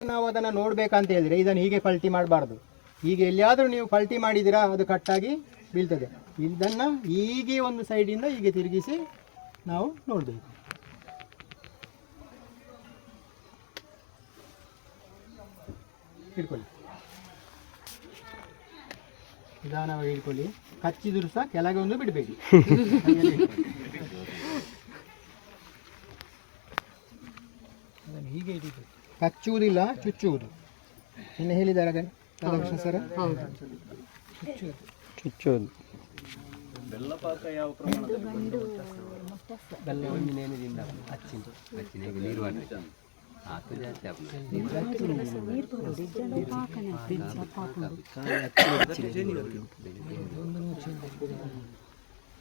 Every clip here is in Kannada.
ನಾವು ಅದನ್ನು ನೋಡ್ಬೇಕಂತ ಹೇಳಿದ್ರೆ ಇದನ್ನು ಹೀಗೆ ಪಲ್ಟಿ ಮಾಡಬಾರ್ದು. ಹೀಗೆ ಎಲ್ಲಿಯಾದರೂ ನೀವು ಪಲ್ಟಿ ಮಾಡಿದ್ದೀರಾ, ಅದು ಕಟ್ಟಾಗಿ ಬೀಳ್ತದೆ. ಇದನ್ನು ಹೀಗೆ ಒಂದು ಸೈಡಿಂದ ಹೀಗೆ ತಿರುಗಿಸಿ ನಾವು ನೋಡಬೇಕು. ಹಿಡ್ಕೊಳ್ಳಿ. ನಿಧಾನವಾಗಿ ಹಿಡ್ಕೊಳ್ಳಿ. ಕಚ್ಚಿದ್ರು ಸಹ ಕೆಳಗೆ ಒಂದು ಬಿಡಬೇಡಿ ಹಿಡಿಬೇಕು ಕಚ್ಚುವುದಿಲ್ಲ ಚುಚ್ಚುವುದು ಇನ್ನು ಹೇಳಿದ್ದಾರೆ ಅದನ್ನು ರಾಧಾಕೃಷ್ಣ ಸರ್ ಚುಚ್ಚುವುದು ಬೆಲ್ಲ ಒಂದು ನೇಮಿದಿಂದ ಹಚ್ಚಿದ್ದು ನೀರು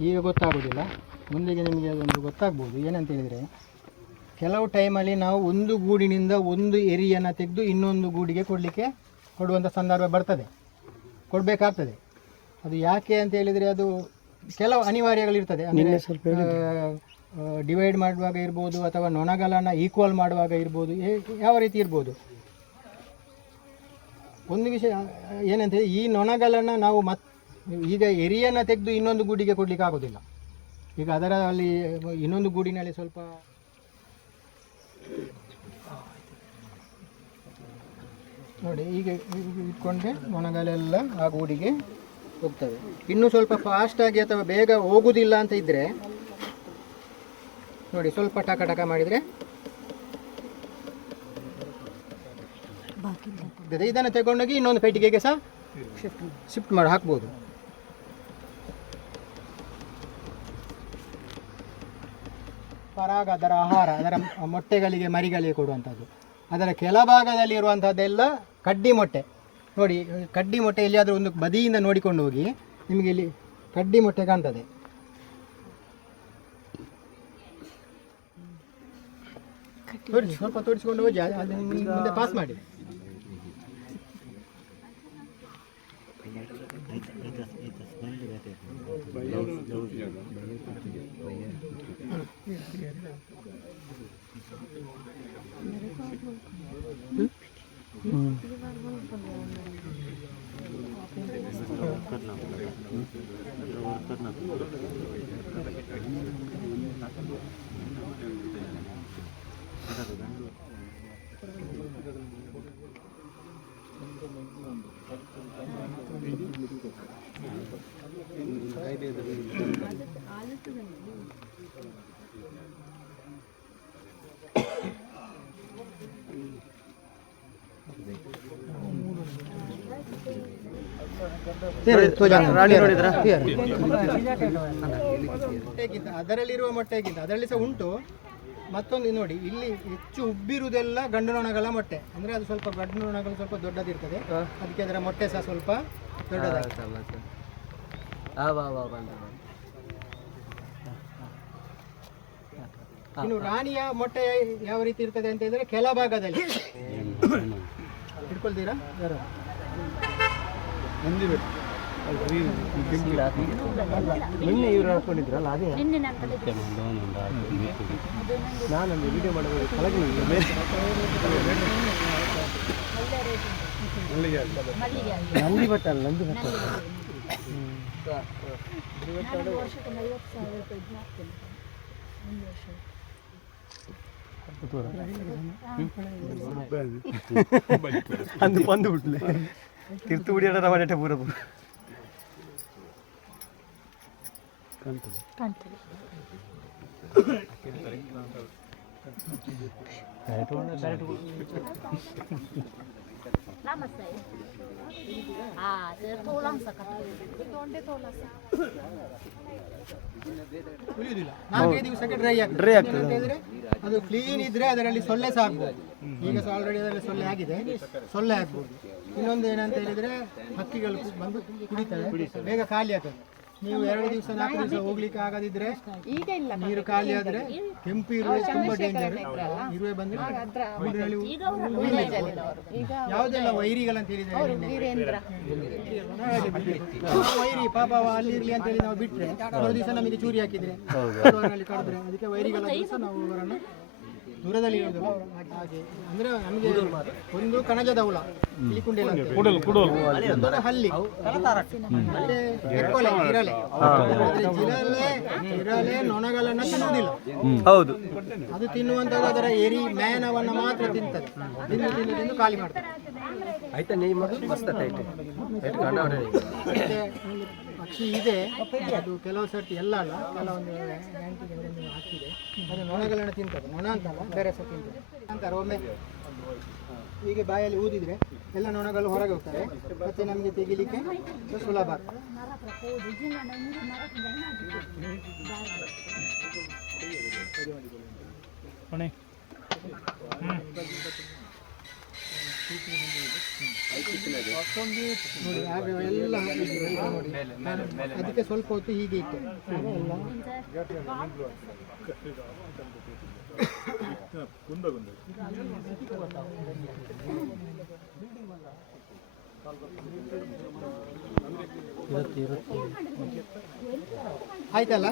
ಈಗ ಗೊತ್ತಾಗೋದಿಲ್ಲ. ಮುಂದೆಗೆ ನಿಮಗೆ ಅದೊಂದು ಗೊತ್ತಾಗ್ಬೋದು. ಏನಂತ ಹೇಳಿದರೆ ಕೆಲವು ಟೈಮಲ್ಲಿ ನಾವು ಒಂದು ಗೂಡಿನಿಂದ ಒಂದು ಎರಿಯನ್ನು ತೆಗೆದು ಇನ್ನೊಂದು ಗೂಡಿಗೆ ಕೊಡಲಿಕ್ಕೆ ಕೊಡುವಂಥ ಸಂದರ್ಭ ಬರ್ತದೆ. ಕೊಡಬೇಕಾಗ್ತದೆ. ಅದು ಯಾಕೆ ಅಂತ ಹೇಳಿದರೆ ಅದು ಕೆಲವು ಅನಿವಾರ್ಯಗಳಿರ್ತದೆ. ಡಿವೈಡ್ ಮಾಡುವಾಗ ಇರ್ಬೋದು ಅಥವಾ ನೊಣಗಳನ್ನು ಈಕ್ವಲ್ ಮಾಡುವಾಗ ಇರ್ಬೋದು ಯಾವ ರೀತಿ ಇರ್ಬೋದು? ಒಂದು ವಿಷಯ ಏನಂತ ಹೇಳಿ ಈ ನೊಣಗಳನ್ನು ನಾವು ಮತ್, ಈಗ ಎರಿಯನ್ನು ತೆಗೆದು ಇನ್ನೊಂದು ಗೂಡಿಗೆ ಕೊಡಲಿಕ್ಕೆ ಆಗೋದಿಲ್ಲ. ಈಗ ಅದರ ಅಲ್ಲಿ ಇನ್ನೊಂದು ಗೂಡಿನಲ್ಲಿ ಸ್ವಲ್ಪ ನೋಡಿ ಹೀಗೆ ಇಟ್ಕೊಂಡ್ರೆ ನೊಣಗಳೆಲ್ಲ ಆ ಗೂಡಿಗೆ ಹೋಗ್ತವೆ. ಇನ್ನೂ ಸ್ವಲ್ಪ ಫಾಸ್ಟಾಗಿ ಅಥವಾ ಬೇಗ ಹೋಗುವುದಿಲ್ಲ ಅಂತ ಇದ್ದರೆ ನೋಡಿ ಸ್ವಲ್ಪ ಟಕ ಟಕ ಮಾಡಿದರೆ ಇದೆ. ಇದನ್ನು ತಗೊಂಡೋಗಿ ಇನ್ನೊಂದು ಪೆಟ್ಟಿಗೆಗೆ ಸಹ ಶಿಫ್ಟ್ ಮಾಡಿ ಹಾಕ್ಬೋದು. ಪರಾಗ ಅದರ ಆಹಾರ ಅದರ ಮೊಟ್ಟೆಗಳಿಗೆ ಮರಿಗಳಿಗೆ ಕೊಡುವಂಥದ್ದು. ಅದರ ಕೆಳಭಾಗದಲ್ಲಿ ಇರುವಂಥದ್ದೆಲ್ಲ ಕಡ್ಡಿ ಮೊಟ್ಟೆ. ನೋಡಿ ಕಡ್ಡಿ ಮೊಟ್ಟೆ ಎಲ್ಲಿಯಾದರೂ ಒಂದು ಬದಿಯಿಂದ ನೋಡಿಕೊಂಡು ಹೋಗಿ ನಿಮಗೆ ಇಲ್ಲಿ ಕಡ್ಡಿ ಮೊಟ್ಟೆ ಕಾಣ್ತದೆ. ತೋರಿಸಿ ಸ್ವಲ್ಪ ತೋರಿಸಿಕೊಂಡು ಹೋಗಿ ಅದು- ಅದು ಮುಂದೆ ಪಾಸ್ ಮಾಡಿ. ರಾಣಿ ಮೊಟ್ಟೆಗಿಂತ ಮೊಟ್ಟೆ ಮೊಟ್ಟೆಗಿಂತ ಅದರಲ್ಲಿ ಸಹ ಉಂಟು. ಮತ್ತೊಂದು ನೋಡಿ ಇಲ್ಲಿ ಹೆಚ್ಚು ಉಬ್ಬಿರುವುದೆಲ್ಲ ಗಂಡು ನೊಣಗಳ ಮೊಟ್ಟೆ. ಅಂದ್ರೆ ಅದು ಸ್ವಲ್ಪ ಗಂಡು ನೊಣಗಳು ಸ್ವಲ್ಪ ದೊಡ್ಡದಿರ್ತದೆ. ಅದಕ್ಕೆ ಅದರ ಮೊಟ್ಟೆ ಸಹ ಸ್ವಲ್ಪ ಇನ್ನು ರಾಣಿಯ ಮೊಟ್ಟೆ ಯಾವ ರೀತಿ ಇರ್ತದೆ ಅಂತ ಹೇಳಿದ್ರೆ ಕೆಳಭಾಗದಲ್ಲಿ ಹಿಡ್ಕೊಳ್ತೀರಾ ಯಾರು ನಿನ್ನೆ ಇವರು ಹಾಕೊಂಡಿದ್ರಲ್ಲ ಅದೇ ನಾನು ವಿಡಿಯೋ ಮಾಡಬಹುದು ಕೆಳಗೆ ನಂದಿ ಭಟ್ಟ ಅಲ್ಲ ನಂದಿ ಭಟ್ಟ ಅಂದು ಬಂದು ಬಿಟ್ಲೆ ತಿರ್ತು ಬಿಡಿ ಅಡ ಮಾಡಟ್ಟೆ ಪೂರ ಪೂರ Sama saya. Ah, tertulang sekali. ಉಳಿಯುವುದಿಲ್ಲ ನಾಲ್ಕೈದು ದಿವಸಕ್ಕೆ ಡ್ರೈ ಆಗ್ತದೆ Dry ಏನಂತ ಹೇಳಿದ್ರೆ ಅದು ಕ್ಲೀನ್ ಇದ್ರೆ ಅದರಲ್ಲಿ ಸೊಳ್ಳೆ ಸಹ ಆಗ್ಬೋದು ಈಗ ಸಹ ಆಲ್ರೆಡಿ ಅದರಲ್ಲಿ ಸೊಳ್ಳೆ ಆಗಿದೆ. ಸೊಳ್ಳೆ ಆಗ್ಬೋದು. ಇನ್ನೊಂದು ಏನಂತ ಹೇಳಿದ್ರೆ ಹಕ್ಕಿಗಳು ಬಂದು ಕುಡಿತವೆ. ಬೇಗ ಖಾಲಿ ಆಗ್ತದೆ ನೀವು ಎರಡು ದಿವಸ ನಾಲ್ಕು ದಿವಸ ಹೋಗ್ಲಿಕ್ಕೆ ಆಗದಿದ್ರೆ ಈಗ ಇಲ್ಲ ನೀರು ಖಾಲಿ ಆದ್ರೆ ಕೆಂಪು ಇರುವೆ ತುಂಬಾ ಡೇಂಜರ್ ಇರುವೆ ಬಂದ್ರೆ ಯಾವ್ದೆಲ್ಲ ಈಗ ಯಾವುದೆಲ್ಲ ವೈರಿಗಳಂತ ಹೇಳಿದ್ರೆ ವೈರಿ ಪಾಪ ಅವ ಅಲ್ಲಿ ಇರ್ಲಿ ಅಂತ ಹೇಳಿ ನಾವು ಬಿಟ್ರೆ ಎರಡು ದಿವಸ ನಮಗೆ ಚೂರಿ ಹಾಕಿದ್ರೆ ಕಡಿದ್ರೆ ಅದಕ್ಕೆ ವೈರಿಗಳ ದಿವಸ ನಾವು ಅವರನ್ನು ದೂರದಲ್ಲಿ ಇರೋದು ಹಾಗೆ. ಅಂದ್ರೆ ನಮಗೆ ಒಂದು ಕಣಜದ ಹುಳ ಇಲಿಕುಂಡೆಲ ಅಂತ. ಹಲ್ಲಿ. ಮತ್ತೆ ಎಕ್ಕೊಲೆ ಜಿರಲೆ ಆದ್ರೆ ಜಿರಲೆ ಜಿರಲೆ ನೊಣಗಳನ್ನ ತಿನ್ನುವುದಿಲ್ಲ. ಹೌದು. ಅದು ತಿನ್ನುವಂತದ್ದು ಅದರ ಎರಿ ಮ್ಯಾನವನ್ನ ಮಾತ್ರ ತಿಂತದೆ. ತಿಂದು ತಿಂದು ತಿಂದು ಖಾಲಿ ಮಾಡ್ತದೆ. ಆಯ್ತಾ ನೀ ಮಸ್ತ್ ಆಯ್ತು ಮತ್ತೆ ಪಕ್ಷಿ ಇದೆ. ಅದು ಕೆಲವು ಸರ್ತಿ ಎಲ್ಲ ಅಲ್ಲ, ಕೆಲವೊಂದು ಒಂದು ಹಾಕಿದೆ. ಅದು ನೊಣಗಳನ್ನು ತಿಂತದೆ, ನೊಣ ಅಂತಲ್ಲ, ಬೇರೆ ಸಹ ತಿಂತದೆ. ಅಂತಾರೆ, ಒಮ್ಮೆ ಹೀಗೆ ಬಾಯಲ್ಲಿ ಊದಿದ್ರೆ ಎಲ್ಲ ನೊಣಗಳು ಹೊರಗೆ ಹೋಗ್ತವೆ. ಮತ್ತೆ ನಮಗೆ ತೆಗಿಲಿಕ್ಕೆ ಸುಲಭ. ಆಗ್ತದೆ ನೋಡಿ ಆಗ ಎಲ್ಲ ಅದಕ್ಕೆ ಸ್ವಲ್ಪ ಹೊತ್ತು ಹೀಗೆ ಇತ್ತು. ಆಯ್ತಲ್ಲ?